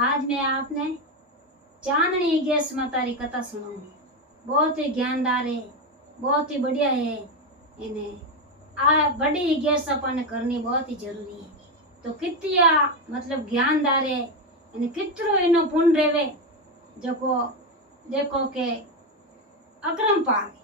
आज मैं आपने चांदनी गैस माता री कथा सुनाऊंगी। बहुत ही ज्ञानदार है, बहुत ही बढ़िया है। इन्हें आ बड़ी गैस अपन करनी बहुत ही जरूरी है। तो कितिया मतलब ज्ञानदार है, कितरो इनो पुण्य रेवे जो को देखो के अक्रम पावे।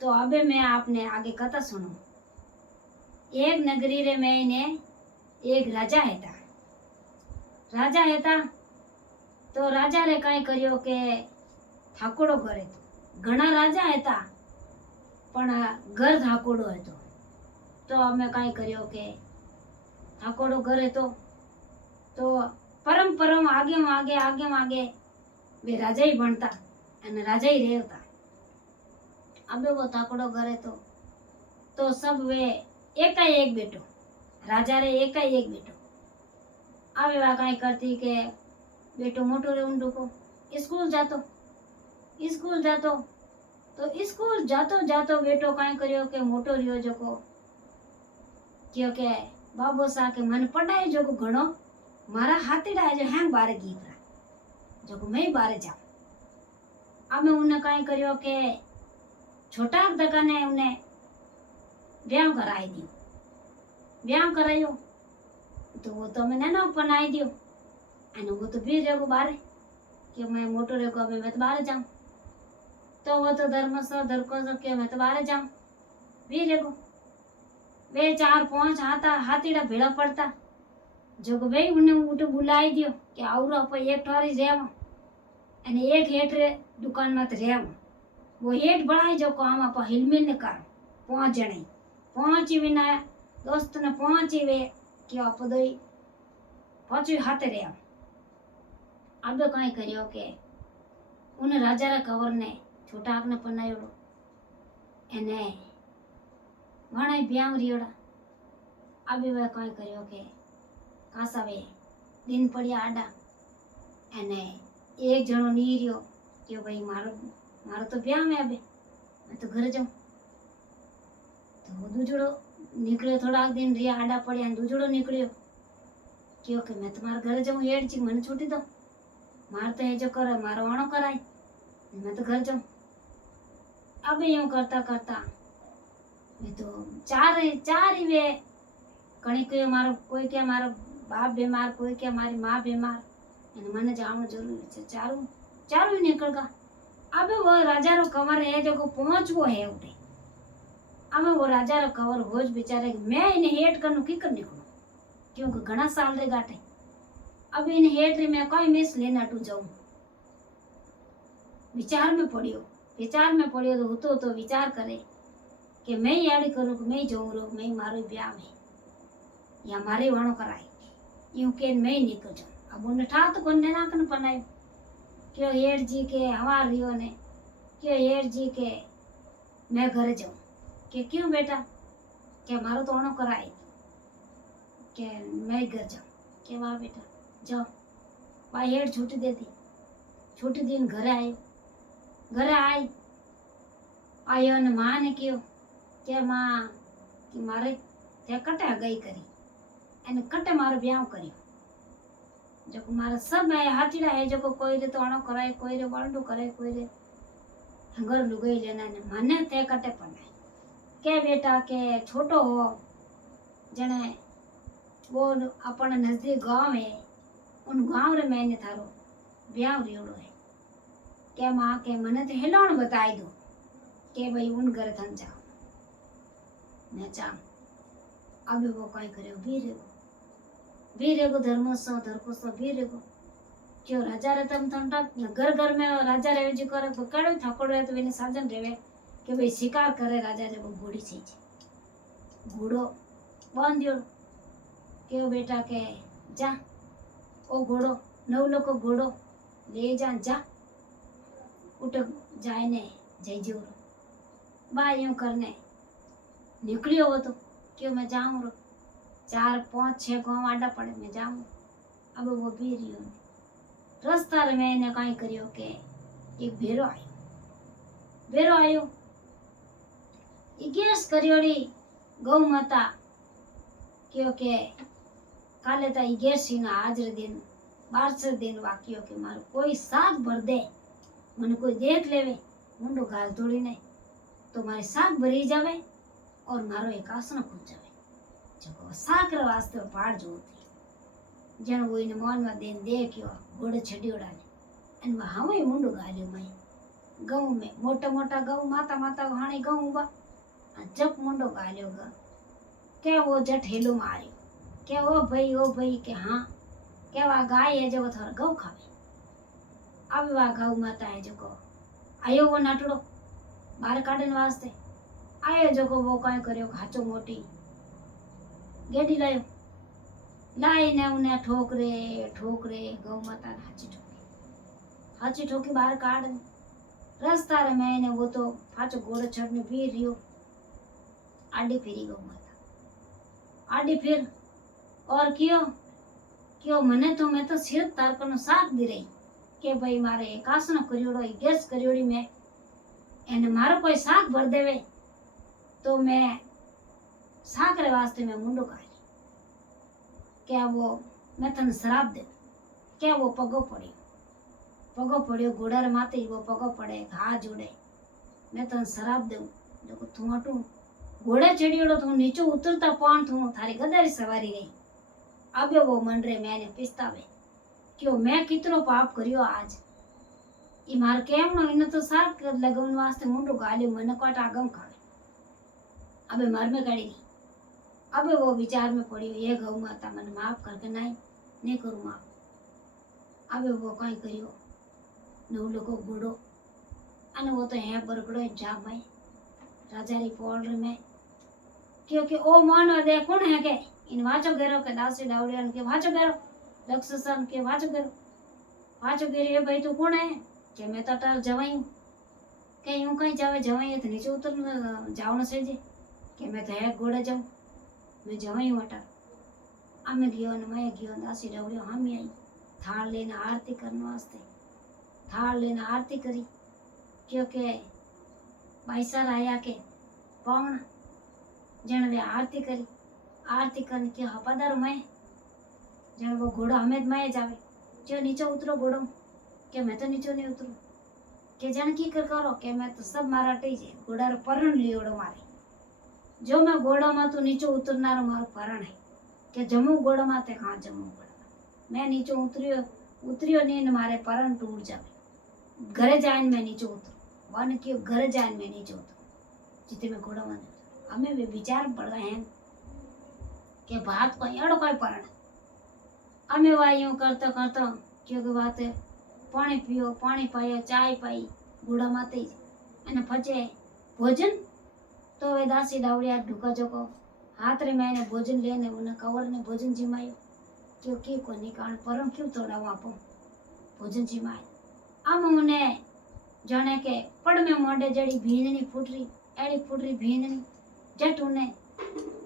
तो अबे मैं आपने आगे कथा सुनो। एक नगरी रे में इन्हें एक राजा था। तो राजा रे कई करियो के थाकोड़ो करे तो घना राजा था पण घर थाकोड़ो है तो हमें कई करियो के थाकोड़ो करे तो परम परम आगे वे राजा ही बनता और राजा ही रहता। अबे वो थाकोड़ो करे तो सब वे एक बेटो राजा रे एक बेटो अबे वा कई करती के बेटो मोटो रे उंडो को स्कूल जातो तो स्कूल जातो बेटो कई करियो के मोटो रियो जो को क्यों के बाबो सा के मन पढ़ाई जो को घणो मारा हाथीड़ा जो हैं बारे गीत जो को मैं बारे जाऊं। अब मैं उन्हें कई करियो के छोटा दकाने उन्हें ब्याह कराई दियो। ब्याह करायो तो वो तो मैंने ना बनाई दियो અને वो तो भी रेगो बारे कि मैं मोटो रेगो अबे मैं तो बाहर जाऊं। तो वो तो धरको के मैं तो बाहर जाऊं भी रेगो वे 4-5 हाथीड़ा भेड़ा पड़ता जो को भाई उन्हें उठे बुलाई दियो कि आवरो अपन एक ठोरी रेवा અને एक हेठ रे दुकान में रेवा वो हेठ बढ़ाई जो काम आप हिलमिल ने कर 5 जने पहुंची विना दोस्त ने पहुंची वे कि आप दोई पहुंची हाथे रेवा। अब कई करियो के उन राजा रा कवर ने छोटा आग ने पनायोड़ो एने वणे ब्याह रियोड़ा। अब वे कई करियो के कासा वे दिन पड़िया आडा एने एक जणो नी रियो कि भाई मारो तो ब्याह में अबे मैं तो घर जाऊं। तो दूजड़ो निकलियो थोड़ा दिन रिया आडा पड़िया दूजड़ो निकलियो क्यों कि मैं तुम्हारे घर जाऊं हेड जी मन छूटी दो मार तो है जो कर मारो वाणो कराई मैं तो घर जाऊं। अब यूं करता करता मैं तो चार ही वे कणी कोई मारो कोई क्या मारो बाप बीमार कोई क्या मारी माँ बीमार मैंने जानो जरूरी है चारू ही निकल गया। अब वो राजा रो कवर है जो को पहुंचवो है उठे। अब वो राजा रो कवर होज बेचारे मैं इन्हें हेट करनु की कर निकलू क्योंकि घना साल रे गाटे। अब इन हेट रे मैं कोई मिस लेना टू जाऊं विचार में पड़ियो तो विचार करे कि मैं याड़ी करूं कि मैं जाऊं रो मैं मारो ब्याह में या मारे वाणो कराए यूं के मैं निकल जाऊं। अब उन्हें ठा तो कोने नाकन पनायो क्यों हेठ जी के हमार रियो ने क्यों हेठ जी के मैं घर जाऊं के क्यों बेटा के मारो तो वाणो कराए के मैं घर जाऊं के वाह बेटा जाओ भाई हेठ छुट्टी दे दी। छुट्टी दिन घर आयो ने माँ ने क्यों के माँ कि मारे ते कटे गई करी एने कटे मारो ब्याह करियो जो मारा सब है हाथीड़ा है जो कोई रे तोणो कराए कोई रे वांडो करे कोई रे हंगर लुगाई लेना ने माने ते कटे पड़े के बेटा के छोटो हो जने वो अपन नजदीक गांव है उन गांव रे मैंने थारो ब्याह रियोड़ो है के माँ के मने तो हिलाण बताई दो के भाई उन घर थन जाओ मैं चाह। अब वो कई करे वीरे को धरको सो वीरे को क्यों राजा रे तम ठंडा घर में राजा रे जो करे बकाड़ो थाकोड़ रहे तो वेने साजन रेवे के भाई शिकार करे राजा जो घोड़ी से घोड़ो बांधियो के बेटा के जा ओ घोड़ो नवलो को घोड़ो ले जा उठ जाए ने जय जो बा यूं करने निकलियो हो तो क्यों मैं जाऊं रो 4-5-6 गांव आडा पड़े मैं जाऊं। अब वो भी रियो रास्ता रे मैंने कई करियो के एक भेरो आयो ये गैस करियोड़ी गौ माता क्योंकि काले ता गैस ही ना आज रे दिन 12 दिन वाक्यो के मारो कोई साग भर दे, मन कोई देख लेवे मुंडो घाल तोड़ी नहीं तो मारे साग भरी जावे और मारो एक आसनो खुद जावे। जो साकर वास्ते पाड़ जो थी जन वो इन मन में देन देखियो घोड़े छड़ियोड़ा ने अन वहां मुंडो घालियो मैं गऊ में मोटा मोटा गऊ माता माता हाणे गऊ बा जब मुंडो घालियो ग क्या वो जट हेलो मारियो क्या ओ भाई के हाँ क्या वा गाय है जो थार गऊ खावे। अब वा गऊ माता है जो को आयो वो नाटड़ो बाहर काढन वास्ते आयो जो को वो काय कर्यो खाचो मोटी गेडी लायो लाईने उन्हें ठोकरे ठोकरे गऊ माता ने हाची ठोकी बाहर काढ रस्ता रे मैंने वो तो फाचो घोड़ो चढ़ने भी रियो आडी फिरी गऊ माता आडी फिर और क्यों मने तो मैं तो सिर्फ तारकनो साथ दी रही के भाई मारे एक आसनो करियोड़ो गैस करियोड़ी में एने मारो कोई साग भर देवे तो मैं साग रे वास्ते में मुंडो काढ़ी क्या वो मैं तने शराब दे क्या वो पगो पड़ियो घोड़ा रे माते वो पगो पड़े घा जोड़े मैं तने शराब देऊ जो तू हटू घोड़े चढ़ियोड़ो तू नीचे उतरता पण तू थारी गदारी सवारी रही। अबे वो मन रे मैंने पिस्तावे क्यों मैं कितनो पाप करियो आज ई मार केम नो इन तो साथ लगन वास्ते मुंडो गालियो मन कोट आगम खावे। अबे मर में गड़ी अबे वो विचार में पड़ियो ये गौ माता मन माफ करके नहीं करू माफ। अबे वो कई करियो नौ लोगो घोड़ो अने वो तो है बरगड़ो जा भाई राजा री पोल में क्योंकि ओ मन दे कौन है के इन वाचो गेरो के दासी डावड़ियन के वाचो गेरो लक्षसन के वाचो गेरो भाई तू कौन है के मैं तो टर जवाई के यूं कहीं जावे जवाई तो नीचे उतर जाओ न से जे के मैं तो है घोड़े जाऊं मैं जवाई हटा आमे गयो न मैं गयो दासी डावड़ियो हम आई थाल लेने आरती करने वास्ते थाल लेने आरती करी क्योंकि भाईसार आया के पावना जन वे आरती करने के हपादार मैं जन वो घोड़ा हमें मैं जावे जो नीचे उतरो घोड़ो के मैं तो नीचे नहीं उतरू के जन की कर करो के मैं तो सब मारा टी जे घोड़ा रो परण लियोड़ो मारे जो मैं घोड़ा में तो नीचे उतरनारो मारो परण है के जमू घोड़ा माते कहाँ जमू घोड़ा मैं नीचे उतरियो नहीं न मारे परण टूट जावे घरे जान मैं नीचे उतरू वन क्यों घरे जान मैं नीचे उतरू जिते मैं घोड़ा में हमें वे विचार पड़ गए हैं के बात को एड़ो कोई परण हमें वायु करता क्योंकि बात पानी पियो पानी पायो चाय पाई घोड़ा माते अने पचे भोजन तो वे दासी डावड़िया ढुका जोको हाथ रे मैंने भोजन लेने उन्हें कवर ने भोजन जिमायो क्योंकि को निकाल परम क्यों तोड़ा वापो भोजन जिमाए आम उन्हें जाने के पड़ में मोडे जड़ी भीननी फुटरी भीननी जट उन्हें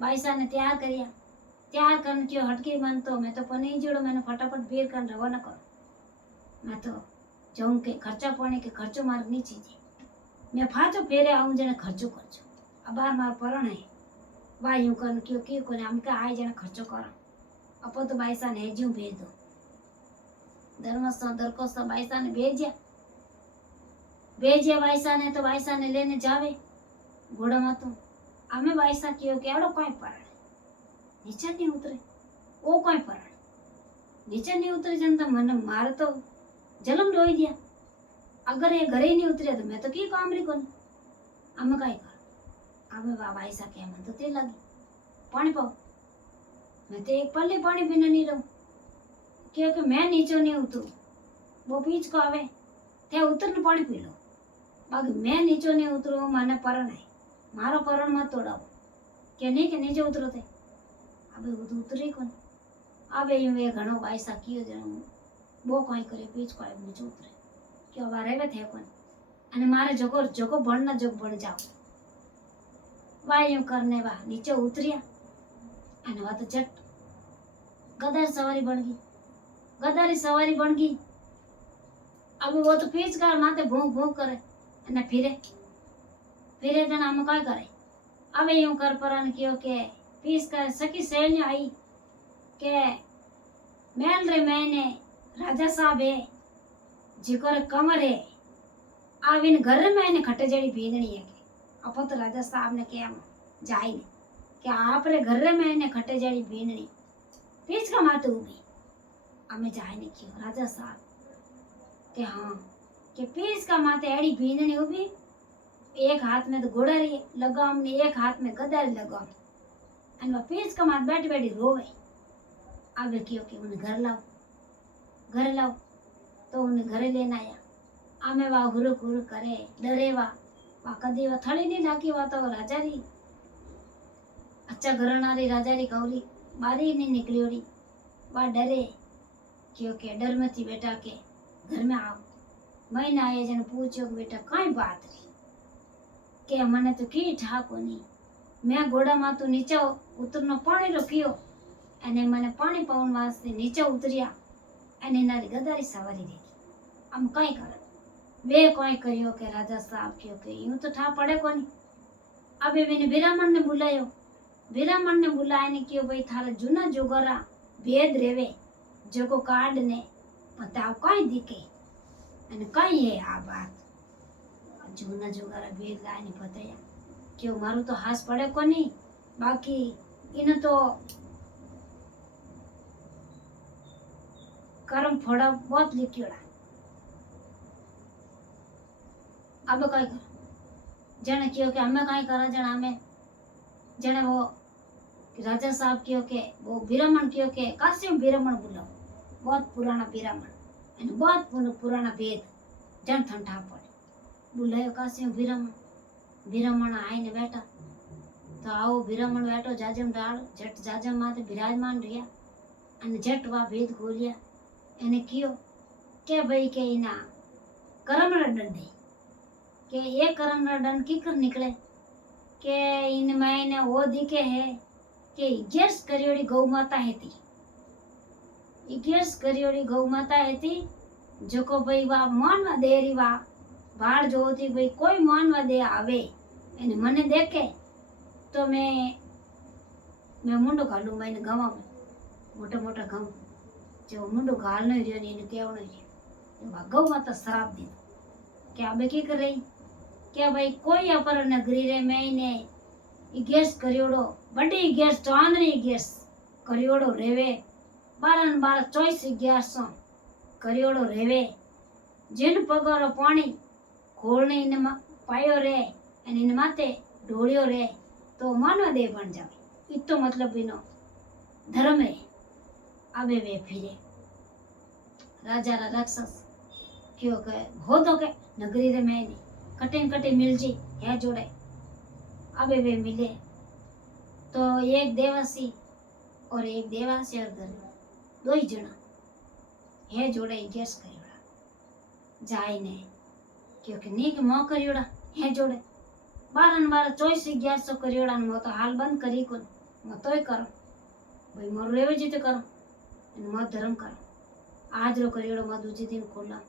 बाईसा ने तैयार करने क्यों हटके मन तो मैं तो पनी जोड़ो मैंने फटाफट बेर कर रवाना करो मैं तो जाऊं के खर्चा पड़ने के खर्चो मार नहीं चीजे मैं फाचो फेरे आऊं जने खर्चो अबार मार परण है वायु कर क्योंकि को हमके आए जने खर्चो कर अपो तो बाईसा ने ज्यों भेज दो धर्मस्थ दरकोस्थ बाईसा ने भेजिया बाईसा ने तो बाईसा ने लेने जावे घोड़ा में तो हमें बाईसा क्यों के एड़ो कोई परण नीचे नहीं उतरे वो कोई परण नीचे नहीं उतरे जनता मन मार तो जलम रोई दिया अगर ये घरे ही नहीं उतरे तो मैं तो की काम री कोन हम काई कर हमें बाईसा के मन तो ते लगी पानी पाओ मैं तो एक पल्ले पानी पीने नहीं रहूं क्योंकि मैं नीचे नहीं उतरू वो बीच को आवे ते उतर पानी पी लो बाकी मैं नीचे नहीं उतरू माने परण है मारो परण मत तोड़ाओ के नहीं के नीचे उतरो थे अबे वो तो उतरी कोन अबे ये घणो बाईसा कियो जण बो कोई करे बीच को नीचे उतरे क्यों बारे वे थे कोन अने मारे जगो बणना जग बण जाओ वायु करने वा नीचे उतरिया अने वा तो जट गदारी सवारी बन गई अबे वो तो पीचकार माथे भूख भूख करे अने फिरे जन हम काय करे अबे यूं कर परन कियो के पीस कर सकी सहेली आई के मेल रे मैंने राजा साहब है जिको रे कमर है आविन घर में એને खटे जड़ी भींदणी है के अपो तो राजा साहब ने क्या जाई ने कि आप रे घर में એને खटे जड़ी भींदणी पीछ का माते उभी हमें जाए ने क्यों राजा साहब के हाँ कि पीछ का माते एड़ी भींदणी उभी एक हाथ में तो घोड़ारी लगाम ने एक हाथ में गदारी लगाम અને પીસ કમાત બેઠી બેઠી રોવે આવે કયો કે મને ઘર લાવ તો ઉन्हें घरे लेना आया आमे वा हुरु हुरु करे डरे वा कदी वा थड़ी नहीं ढाकी वा तो राजा री अच्छा घरनारी राजा री कौरी बारी नहीं निकली ओरी वा डरे क्यों के डर मती बेटा के घर में आओ महीना आए जन पूछो कि बेटा कई बात री के मने तो की ठाको नहीं मैं घोड़ा में तो नीचे उतरनो पानी रखियो अने मने पानी पावन वास्ते नीचे उतरिया अने नारी गदारी सवारी रही आम कई कर वे कोई करियो के राजा साहब क्यों के यूं तो ठा पड़े कोनी अबे मैंने बिरामण ने बुलाया ने क्यों भाई थारा जूना जोगरा भेद रेवे जको कार्ड ने बताओ कई दिखे अने कई है आ बात जूना जोगरा भेद लाए ने बताया क्यों मारू तो हाथ पड़े को नहीं बाकी इन तो कर्म फोड़ा बहुत लिखियोड़ा अब कई कर जने क्यों के हमें कई करा जने वो राजा साहब क्यों के वो बिरामण क्यों के कासिम बिरामण बुलाओ बहुत पुराना बिरामण एने बहुत पुराना भेद जन ठंडा पड़े बुलायो कासिम बिरामण आए ने बैठा तो आओ बिरामण बैठो जाजम डाल जट जाजम माथे विराजमान रिया अने जट वा भेद खोलिया एने कियो के भाई के इना कर्म रा दंड के ये कर्म रा दंड की कर निकले के इन मैंने वो दिखे है के 11 करियोड़ी गौ माता हेती 11 करियोड़ी गौ माता हेती जको भाई वा मानवा देरी वा बाढ़ जो होती भाई कोई मानवा दे आवे एने मने देखे तो मैं मुंडो घालू मैंने गवा में मोटा मोटा घम जो मुंडो घाल नहीं रियो ने केव नहीं रियो गौ माता श्राप दी क्या बे की कर रही क्या भाई कोई अपर नगरी रे मैंने 11 करियोड़ो बड़ी 11 चांदनी 11 करियोड़ो रेवे 12 24 1100 करियोड़ो रेवे जिन पगारो पानी खोलने इन पायो रे अने इन माते ढोलियो रे तो मानवा दे बन जावे इतो मतलब इनो धर्म है आवे वे फिरे राजा रा राक्षस क्यों के हो तो के नगरी रे में कटे मिल जी है जोड़े आवे वे मिले तो एक देवासी और दो ही जना है जोड़े गैस करियोड़ा जाए ने क्योंकि नी के मोह करियोड़ा है जोड़े 12 24 1100 करियोड़ा मो तो हाल बंद करी को मो तोय करो भाई मोर रेवे जी तो करो मो धर्म करो आज रो करियोड़ो मो दूसरे दिन खोला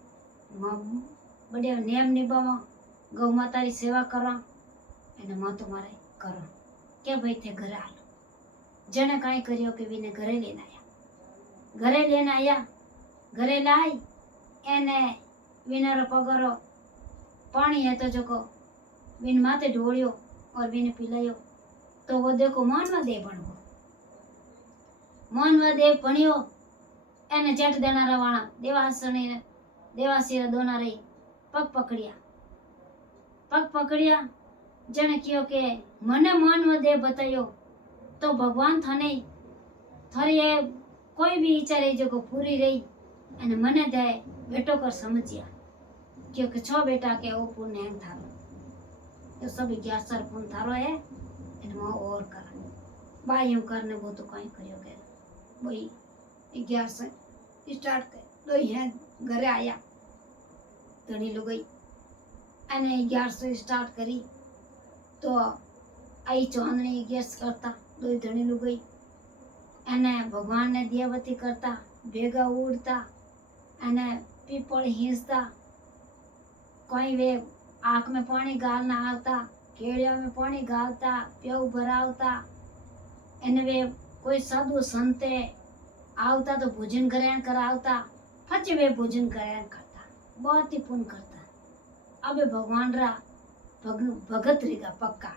मो बढ़िया नियम निभावा गौ माता री सेवा करा एने मो तुम्हारे करो क्या भाई थे घरे आलो जने काई करियो के विने घरे लेना आया घरे लाई एने विनारो पगारो पानी है तो जको विन माथे ढोलियो और विने पिलायो तो वो देखो मानवा देव भणियो एने जेठ देना रवाना देवासी दोना रही पग पकड़िया जने कियो के मने मानवा देव बतायो तो भगवान थाने थारी कोई भी इच्छा रही जो पूरी रही अने मने दे बेटो कर समझिया क्योंकि 6 बेटा के ओ पुण्य है थारो तो सब 11 पुण्य थारो है इन मो और कर बाइयों करने वो तो कहीं करियो के वही 11 स्टार्ट कर तो है घरे आया धनी लोग गई अने 11 स्टार्ट करी तो आई चांदनी 11 करता दो धनी लोग गई अने भगवान ने दियावती करता भेगा उड़ता अने पीपल हिंसता कोई वे आँख में पानी गालना आवता केड़िया में पानी गालता प्याऊ भरावता एने वे कोई साधु संते आवता तो भोजन ग्रहण करावता फच वे भोजन कराया करता, बहुत ही पुण्य करता। अबे भगवान रा भगत रहेगा पक्का,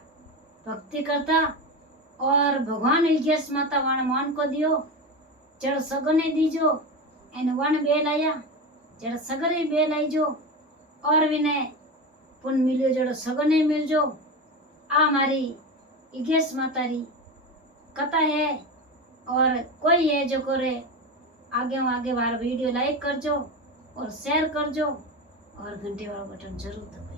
भक्ति करता और भगवान इलियास माता वाण मान को दियो, जड़ सगने दीजो एने वन बेल आया, जड़ सगरे बेल आई जो और विने पुण्य मिलियो, जड़ सगने मिल जो। आ मारी इलियास माता री कथा है। और कोई है जो करे आगे वाला वीडियो लाइक करजो और शेयर करजो और घंटी वाला बटन जरूर दबाओ।